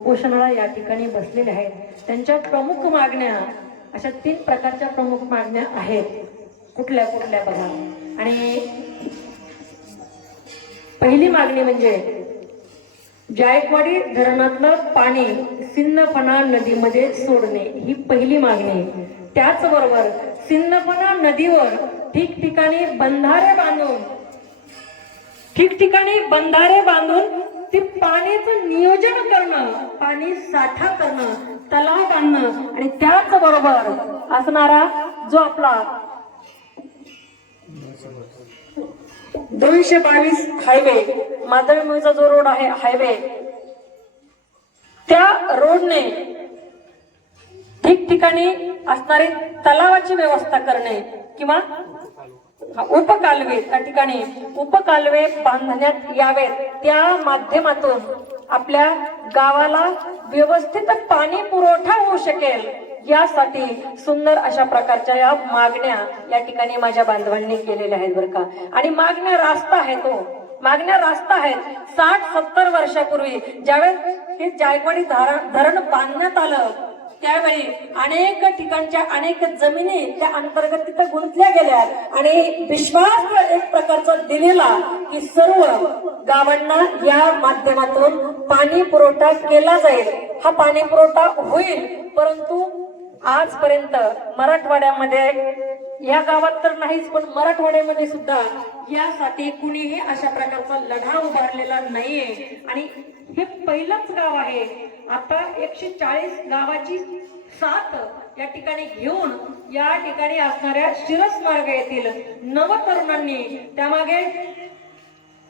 उपोषणाला या ठिकाणी बसलेले आहेत. त्यांच्या प्रमुख मागण्या अशा तीन प्रकारच्या प्रमुख मागण्या आहेत. कुठल्या कुठल्या बघा. आणि पहिली मागणी म्हणजे जायकवाडी धरणातलं पाणी सिन्नफणा नदीमध्ये सोडणे. ही पहिली मागणी. त्याचबरोबर सिन्नफणा नदीवर ठिकठिकाणी बंधारे बांधून ठिकठिकाणी बंधारे बांधून ते पाण्याचं नियोजन करणं पाणी साठा करणं तलाव बांधणं आणि त्याचबरोबर असणारा जो आपला दोनशे बावीस हायवे माधवमुळीचा जो रोड आहे हायवे त्या रोडने ठिकठिकाणी असणारे तलावाची व्यवस्था करणे किंवा उपकालवे त्या ठिकाणी. उपकालवे बांधण्यात यावेत त्या माध्यमातून आपल्या गावाला व्यवस्थित पाणी पुरवठा होऊ शकेल. यासाठी सुंदर अशा प्रकारच्या या मागण्या या ठिकाणी माझ्या बांधवांनी केलेल्या आहेत बरं का. आणि मागण्या रास्ता आहेत हो मागण्या रास्ता आहेत. साठ सत्तर वर्षापूर्वी ज्यावेळेस हे जायकवाडी धरण बांधण्यात आलं त्यावेळी अनेक ठिकाणच्या अनेक जमिनी त्या अंतर्गत तिथं गुंतल्या गेल्या. आणि विश्वास एक प्रकारचा दिलेला की सर्व गावांना या माध्यमातून पाणी पुरवठा केला जाईल. हा पाणी पुरवठा होईल परंतु आजपर्यंत मराठवाड्यामध्ये या गावात तर नाहीच पण मराठवाड्यामध्ये सुद्धा यासाठी कुणीही अशा प्रकारचा लढा उभारलेला नाहीये. आणि हे पहिलंच गाव आहे. आता एकशे चाळीस गावाची साथ या ठिकाणी घेऊन या ठिकाणी असणाऱ्या शिरस मार्ग येथील नव तरुणांनी त्यामागे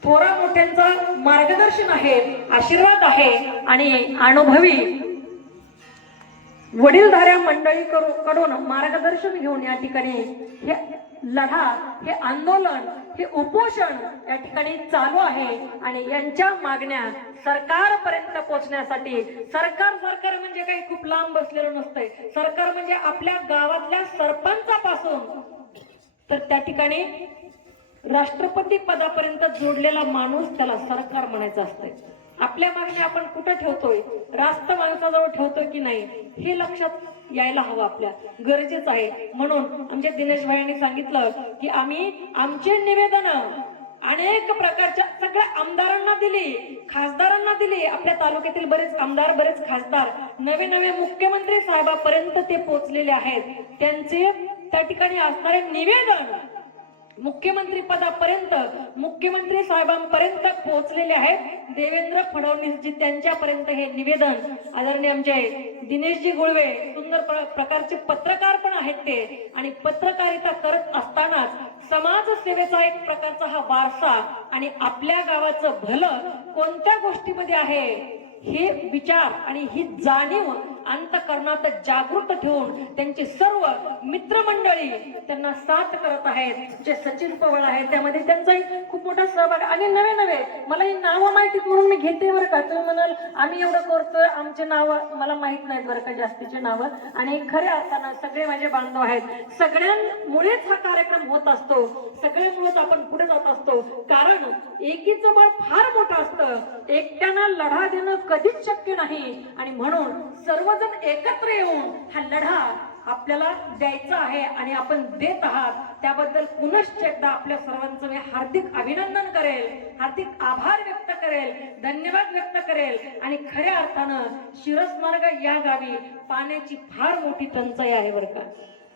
थोरा मोठ्यांचा मार्गदर्शन आहे आशीर्वाद आहे आणि अनुभवी वडीलधाऱ्या मंडळी कडून मार्गदर्शन घेऊन या ठिकाणी हे लढा हे आंदोलन हे उपोषण या ठिकाणी चालू आहे. आणि यांच्या मागण्या सरकारपर्यंत पोहोचण्यासाठी सरकार सरकार म्हणजे काही खूप लांब बसलेलं नसतंय. सरकार म्हणजे आपल्या गावातल्या सरपंचापासून. तर त्या ठिकाणी राष्ट्रपती पदापर्यंत जोडलेला माणूस त्याला सरकार म्हणायचं असतंय. आपल्या मागण्या आपण कुठं ठेवतोय? रास्त माणसाजवळ ठेवतोय की नाही? हे लक्षात यायला हवं आपल्या. गरजेचं आहे. म्हणून आमच्या दिनेश भाईंनी सांगितलं की आम्ही आमचे निवेदन अनेक प्रकारच्या सगळ्या आमदारांना दिली खासदारांना दिली. आपल्या तालुक्यातील बरेच आमदार बरेच खासदार नवे नवे मुख्यमंत्री साहेबापर्यंत ते पोहोचलेले आहेत. त्यांचे त्या ठिकाणी असणारे निवेदन मुख्यमंत्री पदापर्यंत मुख्यमंत्री साहेबांपर्यंत पोहोचलेले आहेत. देवेंद्र फडणवीसजी त्यांच्यापर्यंत हे निवेदन. आदरणीय आमचे दिनेशजी गुळवे सुंदर प्रकारचे पत्रकार पण आहेत ते. आणि पत्रकारिता करत असतानाच समाज सेवेचा एक प्रकारचा हा वारसा आणि आपल्या गावाचं भलं कोणत्या गोष्टीमध्ये आहे हे विचार आणि ही जाणीव अंतकरणात जागृत ठेवून त्यांचे सर्व मित्रमंडळी त्यांना साथ करत आहेत. जे सचिन पवार आहेत त्यामध्ये त्यांचाही खूप मोठा सहभाग आणि नवे नवे मला ही नावं माहितीत म्हणून मी घेते बरं का. तुम्ही म्हणाल आम्ही एवढं करतोय आमचे नावं मला माहीत नाहीत बरं का जास्तीचे नावं. आणि खऱ्या अर्थानं सगळे माझे बांधव आहेत. सगळ्यांमुळेच हा कार्यक्रम होत असतो. सगळ्यांमुळेच आपण पुढे जात असतो. कारण एकीचं बळ फार मोठं असतं. एकट्यानं लढा देणं कधीच शक्य नाही. आणि म्हणून सर्वजण एकत्र येऊन हा लढा आपल्याला द्यायचा आहे आणि आपण देत आहात. त्याबद्दल पुनश्च एकदा आपल्या सर्वांचं मी हार्दिक अभिनंदन करेल. हार्दिक आभार व्यक्त करेल. धन्यवाद व्यक्त करेल. आणि खऱ्या अर्थानं शिरसमार्ग या गावी पाण्याची फार मोठी टंचाई आहे बरं का.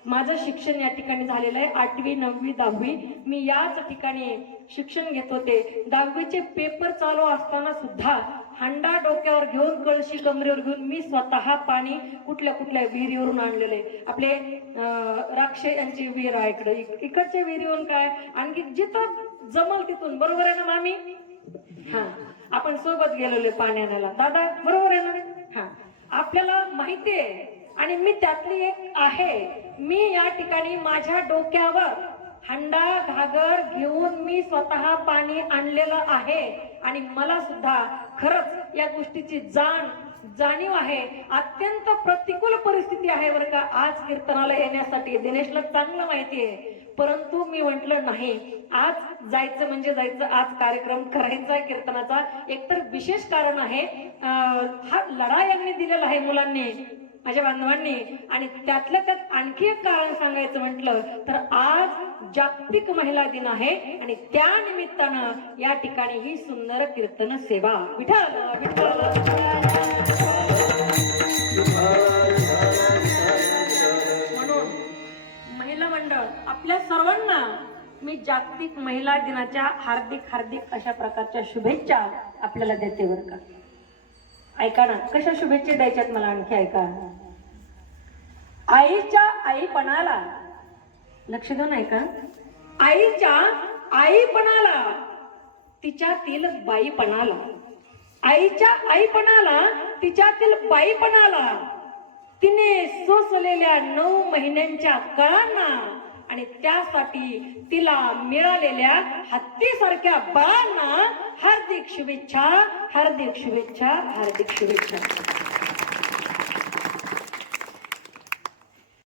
माझं शिक्षण या ठिकाणी झालेलं आहे. आठवी नववी दहावी. मी याच ठिकाणी शिक्षण घेत होते. दहावीचे पेपर चालू असताना सुद्धा हंडा डोक्यावर घेऊन कळशी कमरेवर घेऊन मी स्वतः पाणी कुठल्या कुठल्या विहिरीवरून आणलेले आपले राक्षे यांची विहीर आहे इकडे. इक- इकडच्या विहिरीवरून काय? आणखी जिथं जमल तिथून. बरोबर आहे ना मामी? हा. आपण सोबत गेलेलो पाणी आणायला दादा बरोबर आहे ना हा. आपल्याला माहिती आहे आणि मी त्यातली एक आहे. मी या ठिकाणी माझ्या डोक्यावर हंडा घागर घेऊन मी स्वतः पाणी आणलेलं आहे. आणि मला सुद्धा खरंच या गोष्टीची जाण जाणीव आहे. अत्यंत प्रतिकूल परिस्थिती आहे बरं का. आज कीर्तनाला येण्यासाठी दिनेशला चांगलं माहिती आहे. परंतु मी म्हटलं नाही आज जायचं म्हणजे जायचं. आज कार्यक्रम करायचा कीर्तनाचा. एकतर विशेष कारण आहे हा लढा यांनी दिलेला आहे मुलांनी. माझ्या बांधवांनी आणि त्यातल्या त्यात आणखी एक कारण सांगायचं म्हटलं तर आज जागतिक महिला दिन आहे आणि त्या निमित्तानं या ठिकाणी ही सुंदर कीर्तन सेवा विठ्ठल विठ्ठल म्हणून महिला मंडळ आपल्या सर्वांना मी जागतिक महिला दिनाच्या हार्दिक हार्दिक अशा प्रकारच्या शुभेच्छा आपल्याला देते बरं का. ऐका ना कशा शुभेच्छा द्यायच्यात मला आणखी ऐका. आईच्या आईपणाला लक्ष देऊन ऐका. आईच्या आईपणाला तिच्यातील बाईपणाला. आईच्या आईपणाला तिच्यातील बाईपणाला तिने सोसलेल्या नऊ महिन्यांच्या कळांना आणि त्यासाठी तिला मिळालेल्या हत्तीसारख्या बाळांना हार्दिक शुभेच्छा हार्दिक शुभेच्छा हार्दिक शुभेच्छा.